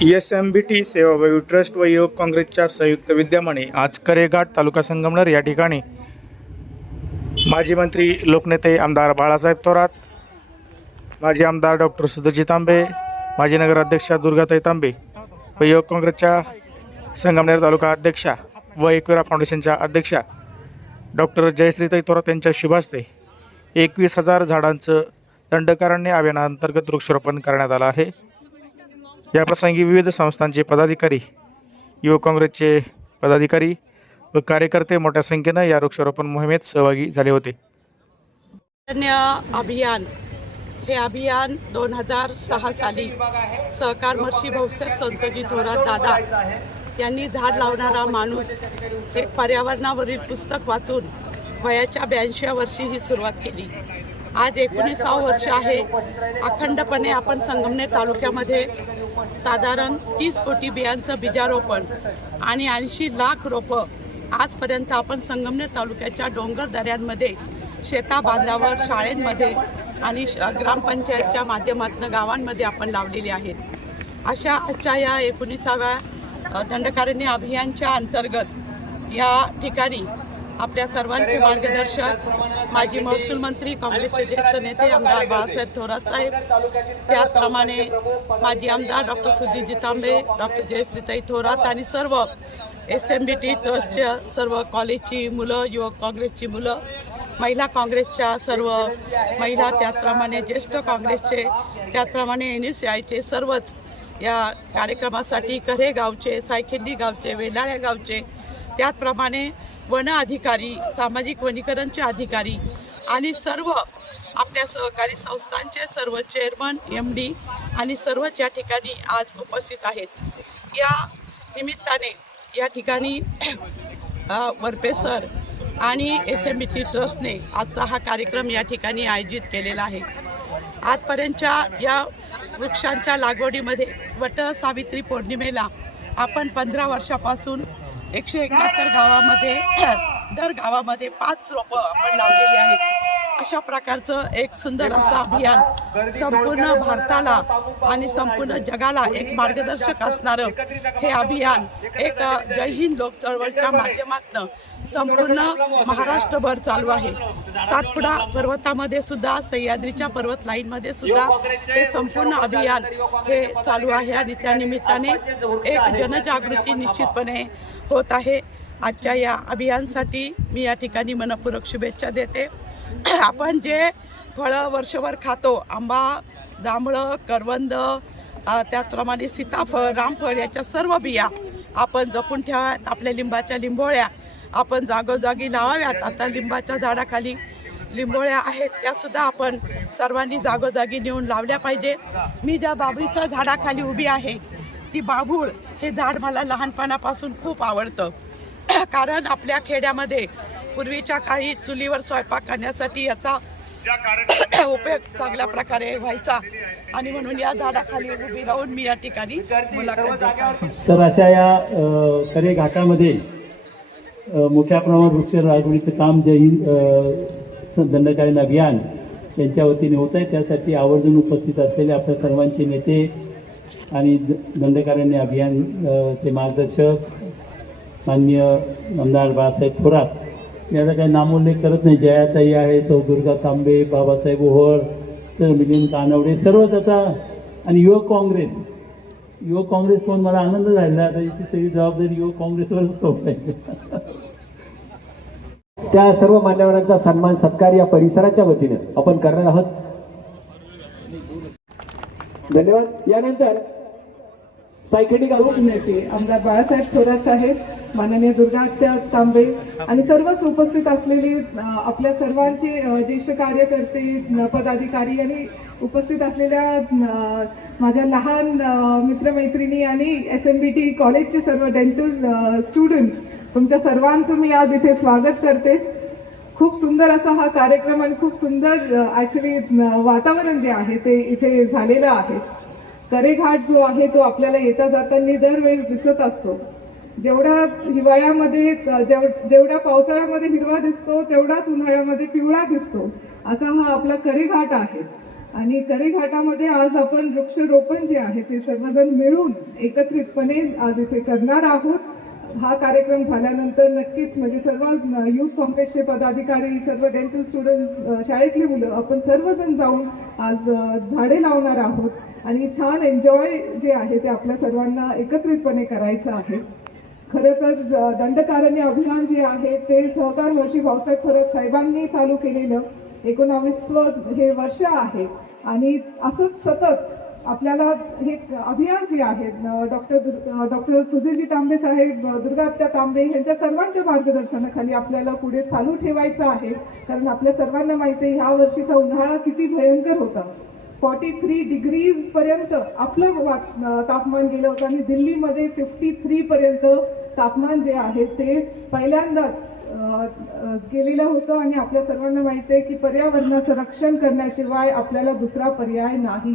S M B T सेवाभावी trust व युवक काँग्रेसच्या संयुक्त विद्यमाने आज करेघाट तालुका संगमनेर या ठिकाणी माजी मंत्री लोकनेते आमदार बाळासाहेब थोरात माजी आमदार डॉक्टर सुधजी तांबे माजी नगराध्यक्षा दुर्गाताई तांबे व युवक काँग्रेसच्या संगमनेर तालुका अध्यक्षा व एकविरा फाउंडेशनच्या अध्यक्षा डॉक्टर जयश्रीताई थोरात यांच्या शुभास्ते एकवीस हजार झाडांचं दंडकारण्य अभियानाअंतर्गत वृक्षारोपण करण्यात आलं आहे. या प्रसंगी विविध संस्थांचे पदाधिकारी युवक काँग्रेसचे पदाधिकारी व कार्यकर्ते मोठ्या संख्येनं या वृक्षारोपण मोहिमेत सहभागी झाले होते. अभियान. हे अभियान दोन हजार सहा साली सहकार महर्षी भाऊसाहेब संतजी थोरात दादा यांनी झाड लावणारा माणूस एक पर्यावरणावरील पुस्तक वाचून वयाच्या ब्याऐंशी वर्षी ही सुरुवात केली. आज एकोणीसावं वर्ष आहे. अखंडपणे आपण संगमनेर तालुक्यामध्ये साधारण तीस कोटी बियांचं बीजारोपण आणि ऐंशी लाख रोपं आजपर्यंत आपण संगमनेर तालुक्याच्या डोंगर दऱ्यांमध्ये शेता बांधावर शाळेंमध्ये आणि श- ग्रामपंचायतच्या माध्यमातून गावांमध्ये आपण लावलेली आहेत. अशा आजच्या या एकोणीसाव्या अ, दंडकारण्य अभियानच्या अंतर्गत या ठिकाणी आपल्या सर्वांचे मार्गदर्शक माजी महसूल मंत्री काँग्रेसचे ज्येष्ठ नेते आमदार बाळासाहेब थोरात साहेब त्याचप्रमाणे माजी आमदार डॉक्टर सुधीरजी तांबे डॉक्टर जयश्रीताई थोरात आणि सर्व एस एम बी टी ट्रस्टच्या सर्व कॉलेजची मुलं युवक काँग्रेसची मुलं महिला काँग्रेसच्या सर्व महिला त्याचप्रमाणे ज्येष्ठ काँग्रेसचे त्याचप्रमाणे एन एस आयचे सर्वच या कार्यक्रमासाठी कऱ्हे गावचे सायखिंडी गावचे वेलाळ्या गावचे त्याचप्रमाणे वन अधिकारी सामाजिक वनीकरणचे अधिकारी आणि सर्व आपल्या सहकारी संस्थांचे सर्व चेअरमन एम डी आणि सर्वच या ठिकाणी आज उपस्थित आहेत. या निमित्ताने या ठिकाणी वरपे सर आणि एस एम बी टी ट्रस्टने आजचा हा कार्यक्रम या ठिकाणी आयोजित केलेला आहे. आजपर्यंतच्या या वृक्षांच्या लागवडीमध्ये वट सावित्री पौर्णिमेला आपण पंधरा वर्षापासून एकशे एकाहत्तर गावामध्ये दर गावामध्ये पाच रोपं आपण लावलेली आहेत. अशा प्रकारचं एक सुंदर असं अभियान संपूर्ण भारताला आणि संपूर्ण जगाला एक मार्गदर्शक असणारं हे अभियान एक जय हिंद लोक चळवळच्या माध्यमातून संपूर्ण महाराष्ट्रभर चालू आहे. सातपुडा पर्वतामध्ये सुद्धा सह्याद्रीच्या पर्वत लाईनमध्ये सुद्धा हे संपूर्ण अभियान हे चालू आहे आणि त्या निमित्ताने एक जनजागृती निश्चितपणे होत आहे. आजच्या या अभियानसाठी मी या ठिकाणी मनपूर्वक शुभेच्छा देते. आपण जे फळं वर्षभर खातो आंबा जांभळं करवंद त्याचप्रमाणे सीताफळ रामफळ याच्या सर्व बिया आपण जपून ठेवाव्यात. आपल्या लिंबाच्या लिंबोळ्या आपण जागोजागी लावाव्यात. आता लिंबाच्या झाडाखाली लिंबोळ्या आहेत त्यासुद्धा आपण सर्वांनी जागोजागी नेऊन लावल्या पाहिजे. मी ज्या बाबरीच्या झाडाखाली उभी आहे ती बाभूळ हे झाड मला लहानपणापासून खूप आवडतं. कारण आपल्या खेड्यामध्ये पूर्वीच्या काळी चुलीवर स्वयंपाक करण्यासाठी याचा उपयोग चांगल्या प्रकारे व्हायचा. आणि म्हणून या झाडाखाली उभी राहून मी या ठिकाणी मुलाखत तर अशा या अ, करे घाटामध्ये मोठ्या प्रमाणात वृक्ष लागवडीचं काम जे दंडकालीन अभियान यांच्या वतीने होत आहे त्यासाठी आवर्जून उपस्थित असलेले आपल्या सर्वांचे नेते आणि द- दंडकारण्य अभियान चे मार्गदर्शक मान्य आमदार बाळासाहेब थोरात याचा काही नामोल्लेख करत नाही. जयाताई आहे सौ दुर्गा तांबे बाबासाहेब ओहळ तर मिलिंद कानवडे सर्वच आता आणि युवक काँग्रेस. युवक काँग्रेस पण मला आनंद झालेला आता याची सगळी जबाबदारी युवक काँग्रेसवरच सोपवायची त्या सर्व मान्यवरांचा सन्मान सत्कार या परिसराच्या वतीनं आपण करणार आहोत. धन्यवाद. यानंतर सायखेडी गाव नेते आमदार बाळासाहेब थोरात साहेब माननीय दुर्गात्या तांबे आणि सर्वच उपस्थित असलेले आपल्या सर्वांचे ज्येष्ठ कार्यकर्ते पदाधिकारी आणि उपस्थित असलेल्या माझ्या लहान मित्रमैत्रिणी आणि एस एम बी टी कॉलेजचे सर्व डेंटल स्टुडंट्स तुमच्या सर्वांचं मी आज इथे स्वागत करते. खूप सुंदर असा हा कार्यक्रम आणि खूप सुंदर ॲक्च्युली वातावरण जे आहे ते इथे झालेलं आहे. करेघाट जो आहे तो आपल्याला येता जाताना दरवेळी दिसत असतो. जेवढा हिवाळ्यामध्ये जेव जेवढ्या पावसाळ्यामध्ये हिरवा दिसतो तेवढाच उन्हाळ्यामध्ये पिवळा दिसतो. असा हा आपला करेघाट आहे. आणि करेघाटामध्ये आज आपण वृक्षरोपण जे आहे ते सर्वजण मिळून एकत्रितपणे आज इथे करणार आहोत. हा कार्यक्रम झाल्यानंतर नक्कीच म्हणजे सर्व यूथ काँग्रेसचे पदाधिकारी सर्व डेंटल स्टुडंट शाळेतली मुलं आपण सर्वजण जाऊन आज झाडे लावणार आहोत. आणि छान एन्जॉय जे आहे ते आपल्या सर्वांना एकत्रितपणे करायचं आहे. खरं तर दंडकारण्य अभियान जे आहे ते सहकार वर्षी भाऊसाहेब खरंच साहेबांनी चालू केलेलं एकोणावीसवं हे वर्ष आहे. आणि असंच सतत आपल्याला हे अभियान जे आहे डॉक्टर डॉक्टर सुधीरजी तांबे साहेब दुर्गात्या तांबे यांच्या सर्वांच्या मार्गदर्शनाखाली आपल्याला पुढे चालू ठेवायचं आहे. कारण आपल्या सर्वांना माहिती आहे ह्या वर्षीचा उन्हाळा किती भयंकर होता. फॉर्टी थ्री डिग्रीज पर्यंत आपलं वा- तापमान गेलं होतं आणि दिल्लीमध्ये फिफ्टी थ्री पर्यंत तापमान जे आहे ते पहिल्यांदाच गेलेलं होतं. आणि आपल्या सर्वांना माहिती आहे की पर्यावरणाचं रक्षण करण्याशिवाय आपल्याला दुसरा पर्याय नाही.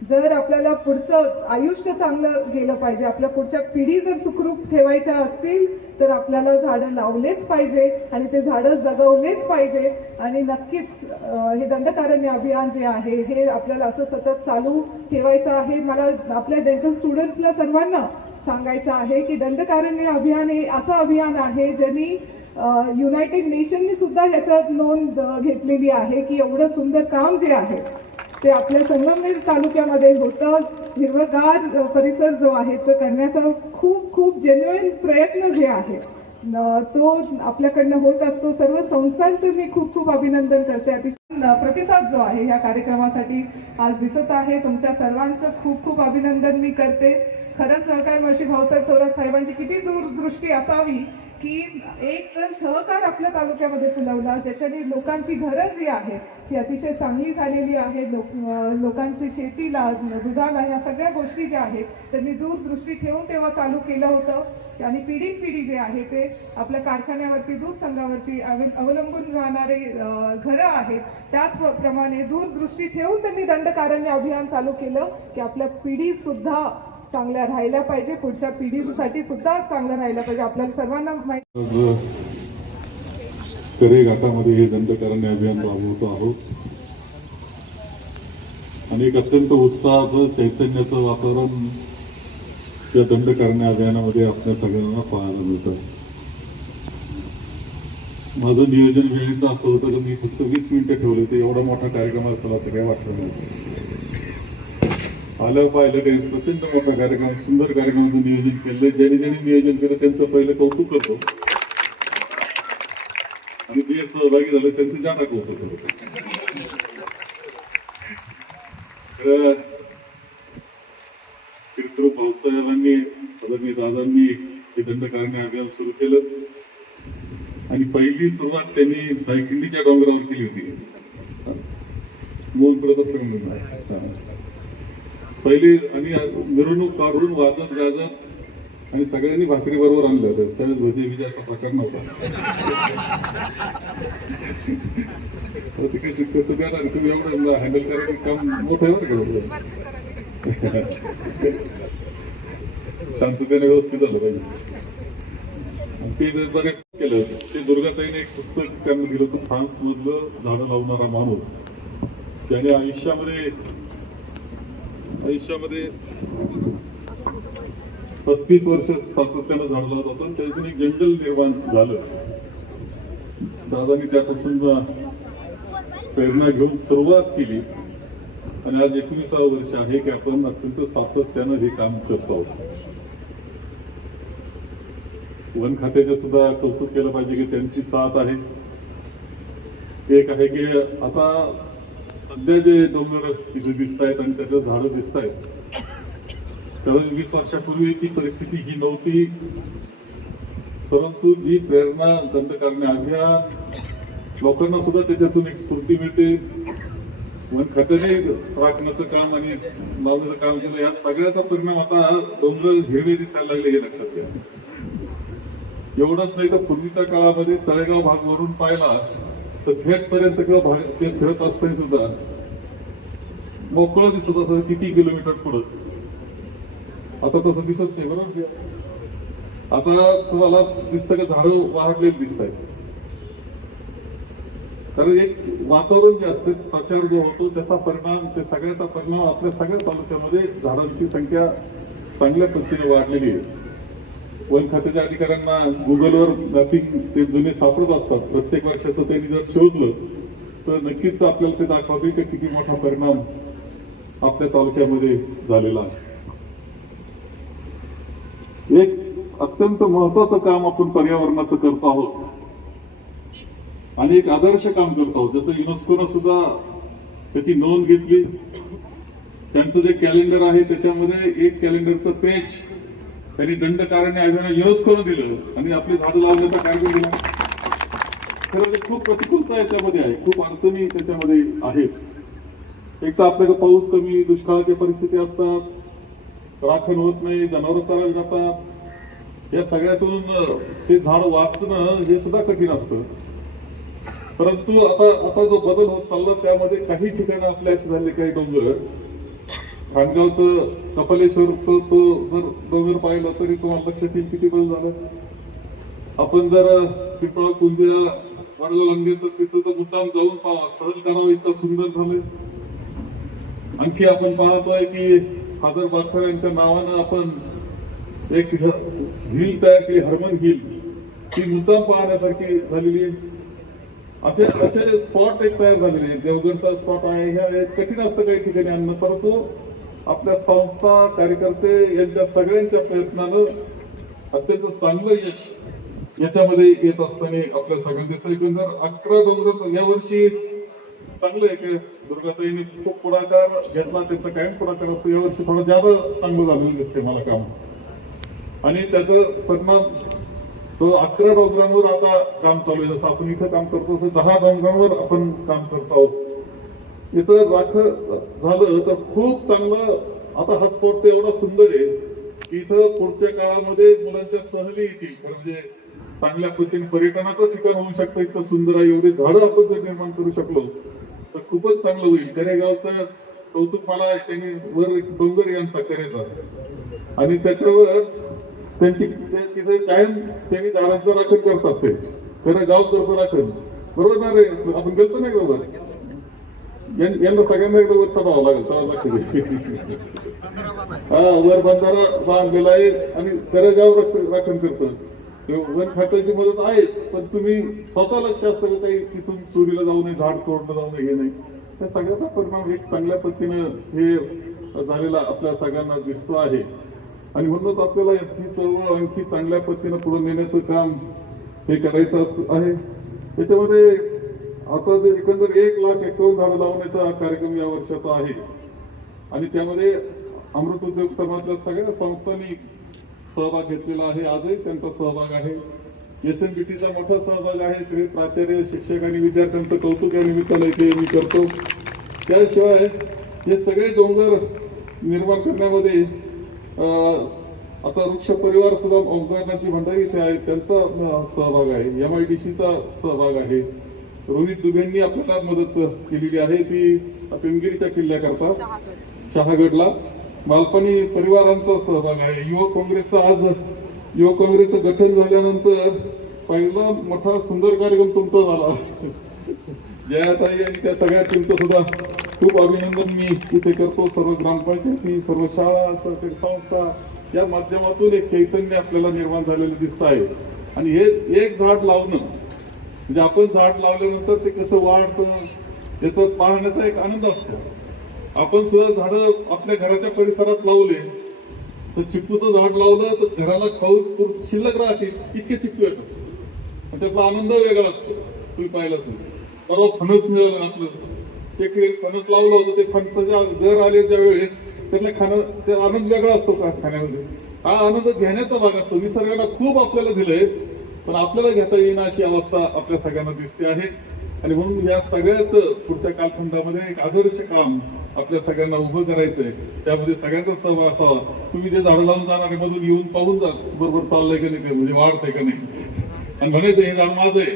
जर आपल्याला पुढचं आयुष्य चांगलं गेलं पाहिजे आपल्या पुढच्या पिढी जर सुखरूप ठेवायच्या असतील तर आपल्याला झाडं लावलेच पाहिजे आणि ते झाडं जगवलेच पाहिजे. आणि नक्कीच हे दंडकारण्य अभियान जे आहे हे आपल्याला असं सतत चालू ठेवायचं आहे. मला आपल्या डेंटल स्टुडंट्सला सर्वांना सांगायचं आहे की दंडकारण्य अभियान हे असं अभियान आहे ज्यांनी युनायटेड नेशननी सुद्धा ह्याच्यात नोंद घेतलेली आहे की एवढं सुंदर काम जे आहे ते आपल्या संगमनेर तालुक्यामध्ये होतं. हिरवगार परिसर जो आहे तो करण्याचा खूप खूप जेन्युइन प्रयत्न जे आहे तो आपल्याकडनं होत असतो. सर्व संस्थांचं मी खूप खूप अभिनंदन करते. अतिशय प्रतिसाद जो आहे ह्या कार्यक्रमासाठी आज दिसत आहे. तुमच्या सर्वांचं खूप खूप अभिनंदन मी करते. खरंच सहकार वर्षी भाऊसाहेब थोरात साहेबांची किती दूरदृष्टी असावी की एक सहकार आपल्या तालुक्यामध्ये फुलवला ज्याच्याने लोकांची घरं जी आहेत ती अतिशय चांगली झालेली आहेत लोक लोकांची शेतीला दुधाला ह्या सगळ्या गोष्टी ज्या आहेत त्यांनी दूरदृष्टी ठेवून तेव्हा चालू केलं होतं. आणि पिढी पिढी जे आहे ते आपल्या कारखान्यावरती दूध संघावरती अव- अवलंबून राहणारे घरं आहेत त्याचप्रमाणे दूरदृष्टी ठेवून त्यांनी दंडकारण्य अभियान चालू केलं की आपल्या पिढीसुद्धा चांगल्या राहायला पाहिजे. पुढच्या पिढीसाठी सुद्धा चांगलं राहायला पाहिजे. आपल्याला सर्वांना माहिती करे घाटामध्ये हे दंडकारण्य अभियान राबवतो आहोत. आणि एक अत्यंत उत्साहाचं चैतन्याचं वातावरण या दंडकारण्य अभियानामध्ये आपल्या सगळ्यांना पाहायला मिळतं. माझं नियोजन वेळेचं असं होतं की मी फक्त वीस मिनिटं ठेवले होते. एवढा मोठा कार्यक्रम असला असं काही वाटलं नाही आलं पाहिलं काही प्रचंड मोठा कार्यक्रम सुंदर कार्यक्रमाचं नियोजन केलं. ज्याने ज्याने नियोजन केलं त्यांचं पहिलं कौतुक करतो आणि जे सहभागी झाले त्यांचं जादा कौतुक करतो तर कीर्तन भाऊसाहेबांनी आदरणीय दादांनी हे दंडकारण्य अभियान सुरू केलं. आणि पहिली सुरुवात त्यांनी सायकिंडीच्या डोंगरावर केली होती. मोहन प्रताप पहिली आणि मिरवणूक काढून वाजत गाजत आणि सगळ्यांनी भाकरी बरोबर आणलं होतं त्यावेळेस भजी विजय असा प्रकार नव्हता. तिकडे ते सुद्धा तुम्ही एवढं हँडल करायचं काम मोठं आहे बरं का शांततेने व्यवस्थित झालं पाहिजे. आणि ते बरे केलं ते दुर्गाताईने एक पुस्तक त्यांना दिलं होतं फ्रान्स मधलं झाडं लावणारा माणूस. त्याने आयुष्यामध्ये आयुष्यामध्ये पस्तीस वर्ष सातत्यानं झाड लावत होतं. आणि त्यातून एक जंगल निर्माण झालं. दादानी त्यापासून प्रेरणा घेऊन सुरुवात केली. आणि आज एकोणीसावं वर्ष आहे की आपण अत्यंत सातत्यानं हे काम करतो आहोत. वन खात्याचे सुद्धा कौतुक केलं पाहिजे की त्यांची साथ आहे. एक आहे की आता सध्या जे डोंगर तिथे दिसत आहेत आणि त्याचं झाडं दिसत आहेत कारण वीस वर्षापूर्वीची परिस्थिती ही नव्हती. परंतु जी प्रेरणा दंडकारण्य अभियान लोकांना सुद्धा त्याच्यातून एक स्फूर्ती मिळते. वन खात्याने राखण्याचं काम आणि लावण्याचं काम केलं या सगळ्याचा परिणाम आता डोंगर हिरवे दिसायला लागले हे लक्षात घ्या. एवढंच नाही तर पूर्वीच्या काळामध्ये तळेगाव भाग वरून पाहिला तर थेट पर्यंत किंवा भाग ते फिरत असताना सुद्धा मोकळं दिसत असं किती किलोमीटर पुढं. आता तसं दिसत नाही बरोबर? आता तुम्हाला दिसतं का झाडं वाढलेली दिसत आहेत कारण एक वातावरण जे असते प्रचार जो होतो त्याचा परिणाम ते सगळ्याचा परिणाम आपल्या सगळ्या तालुक्यामध्ये झाडांची संख्या चांगल्या पद्धतीने वाढलेली आहे. वन खात्याच्या अधिकाऱ्यांना गुगलवर मॅपिंग ते जुने सापडत असतात. प्रत्येक वर्षाचं त्यांनी जर शोधलं तर नक्कीच आपल्याला ते दाखवते की किती मोठा परिणाम आपल्या तालुक्यामध्ये झालेला आहे. एक अत्यंत महत्वाचं काम आपण पर्यावरणाचं करत आहोत. आणि एक आदर्श काम करत आहोत. ज्याचं युनेस्कोनं सुद्धा त्याची नोंद घेतली. त्यांचं जे कॅलेंडर आहे त्याच्यामध्ये एक कॅलेंडरचं पेज त्यांनी दंडकारण्य आयोगाने करून दिलं आणि आपली झाडं लावण्याचा कार्यक्रम दिला खरं खूप प्रतिकूलता याच्यामध्ये आहे. खूप अडचणी त्याच्यामध्ये आहेत. एक तर आपल्याकडे पाऊस कमी दुष्काळाच्या परिस्थिती असतात. राखण होत नाही जनावर चालत जातात. या सगळ्यातून ते झाड वाचणं हे सुद्धा कठीण असतं. परंतु आता आता जो बदल होत चालला त्यामध्ये काही ठिकाणं आपल्या असे झाले काही डोंगर. खानगावचं कपालेश्वर तो तो जर डोंगर पाहिला तरी तुम्हाला लक्षात येईल किती बस झालं. आपण जर पिंपळा कुंजीला वडगाव लंगेचं तिथं तर मुद्दाम जाऊन पाहा. सहल तणाव इतकं सुंदर झालंय. आणखी आपण पाहतोय की फादर बाखर यांच्या नावानं आपण एक हिल तयार केली हरमन हिल. ती मुद्दाम पाहण्यासारखी झालेली आहे. असे असे स्पॉट एक तयार झालेले आहेत. देवगडचा स्पॉट आहे. ह्या कठीण असतं काही ठिकाणी आणणं. परंतु आपल्या संस्था कार्यकर्ते यांच्या सगळ्यांच्या प्रयत्नानं अत्यंत चांगलं यश याच्यामध्ये येत असताना आपल्या सगळ्यांचं एकंदर अकरा डोंगर यावर्षी चांगलं आहे की दुर्गाताईने खूप पुढाकार घेतला त्याचा कायम पुढाकार असतो. यावर्षी थोडं जादा चांगलं झालेलं दिसते मला काम. आणि त्याचा परिणाम तो अकरा डोंगरांवर आता काम चालू आहे. जसं आपण इथं काम करतो तसं दहा डोंगरांवर आपण काम करत आहोत. याचं राख झालं तर खूप चांगलं. आता हा स्पॉट एवढा सुंदर आहे की इथं पुढच्या काळामध्ये मुलांच्या सहली येतील. म्हणजे चांगल्या पद्धतीने पर्यटनाचं ठिकाण होऊ शकतं. इतकं सुंदर आहे. एवढे झाडं आपण जर निर्माण करू शकलो तर खूपच चांगलं होईल. करेगावचं कौतुक मला त्यांनी वर एक डोंगर यांचा करेचा आणि त्याच्यावर त्यांची तिथे कायम त्यांनी झाडांचं राखण करतात ते. खरं गाव करतो राखण. बरोबर आपण गेलतो नाही बरोबर यांना सगळ्यांना एकदा वर लागेल तेव्हा लक्ष दे हा वर बंधारा बांधलेला आहे आणि खरं राखण करतं वन खात्याची मदत आहे पण तुम्ही स्वतः लक्ष असतं का काही तिथून चोरीला जाऊ नये झाड तोडलं जाऊ नये हे नाही त्या सगळ्याचा परिणाम एक चांगल्या पद्धतीनं हे झालेला आपल्या सगळ्यांना दिसतो आहे आणि म्हणूनच आपल्याला ही चळवळ आणखी चांगल्या पद्धतीनं पुढे नेण्याचं काम हे करायचं असं आहे त्याच्यामध्ये आता जे एकंदर एक लाख एकावन्न झाडं लावण्याचा कार्यक्रम या वर्षाचा आहे. आणि त्यामध्ये अमृत उद्योग समाजातल्या सगळ्या संस्थांनी सहभाग घेतलेला आहे. आजही त्यांचा सहभाग आहे. एस एन बी टीचा मोठा सहभाग आहे. सगळे प्राचार्य शिक्षक आणि विद्यार्थ्यांचं कौतुक या निमित्तानं इथे मी करतो. त्याशिवाय हे सगळे डोंगर निर्माण करण्यामध्ये आता वृक्ष परिवार सुद्धा ओंकारनाथजी भंडारी इथे आहेत. त्यांचा सहभाग आहे. एम आय डी सीचा सहभाग आहे. रोहित दुबेंनी आपल्याला मदत केलेली आहे. ती पिंगिरीच्या किल्ल्याकरता शहागडला. मालपाणी परिवारांचा सहभाग आहे. युवक काँग्रेसचा आज युवक काँग्रेसचं गठन झाल्यानंतर पहिला मोठा सुंदर कार्यक्रम तुमचा झाला. जयाताई आणि त्या सगळ्या टीमचं सुद्धा खूप अभिनंदन मी इथे करतो. सर्व ग्रामपंचायती सर्व शाळा सहकारी संस्था या माध्यमातून एक चैतन्य आपल्याला निर्माण झालेलं दिसत आहे. आणि हे एक झाड लावणं म्हणजे आपण झाड लावल्यानंतर ते कसं वाढतं याचा पाहण्याचा एक आनंद असतो. आपण सुद्धा झाडं आपल्या घराच्या परिसरात लावले तर चिक्कूचं झाड लावलं तर घराला खाऊन पुर- शिल्लक राहतील इतके चिक्कू येतात. आणि त्यातला आनंद वेगळा असतो तुम्ही पाहिला असेल परवा फणस मिळालं आपलं. एक एक फणस लावलं होतं ते फणसाच्या घर आले ज्या वेळेस त्यातल्या खाणं ते आनंद वेगळा असतो का खाण्यामध्ये. हा आनंद घेण्याचा भाग असतो. निसर्गाला खूप आपल्याला दिलंय पण आपल्याला घेता येईना अशी अवस्था आपल्या सगळ्यांना दिसते आहे. आणि म्हणून या सगळ्याच पुढच्या कालखंडामध्ये एक आदर्श काम आपल्या सगळ्यांना उभं करायचंय. त्यामध्ये सगळ्यांचा सहभाग असावा. तुम्ही जे झाडं लावून जाणार मधून येऊन पाहून जा बरोबर चाललंय का नाही ते म्हणजे वाढतंय का नाही. आणि म्हणायचं हे झाड माझं आहे.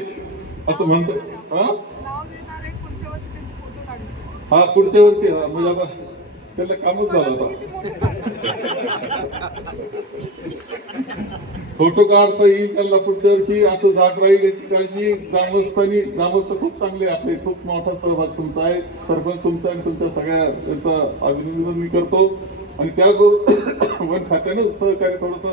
असं म्हणतो हा? हा पुढच्या वर्षी हा म्हणजे आता त्याला कामच झालं आता. फोटो काढता येईल त्यांना पुढच्या वर्षी असं झाड राहील याची काळजी ग्रामस्थांनी ग्रामस्थ खूप चांगले आपले खूप मोठा सहभाग तुमचा आहे. सरपंच तुमचा आणि तुमच्या सगळ्या त्यांचा अभिनंदन मी करतो. आणि त्याबरोबर वन खात्यानं सहकार्य थोडस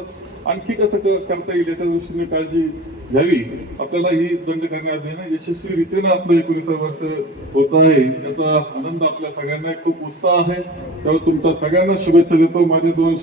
आणखी कसं क- करता येईल याच्या दृष्टीने काळजी घ्यावी. आपल्याला ही दंड करणे ना यशस्वी रीतीनं आपलं एकोणीसावं वर्ष होत आहे. याचा आनंद आपल्या सगळ्यांना खूप उत्साह आहे. त्यामुळे तुमच्या सगळ्यांना शुभेच्छा देतो. माझे दोन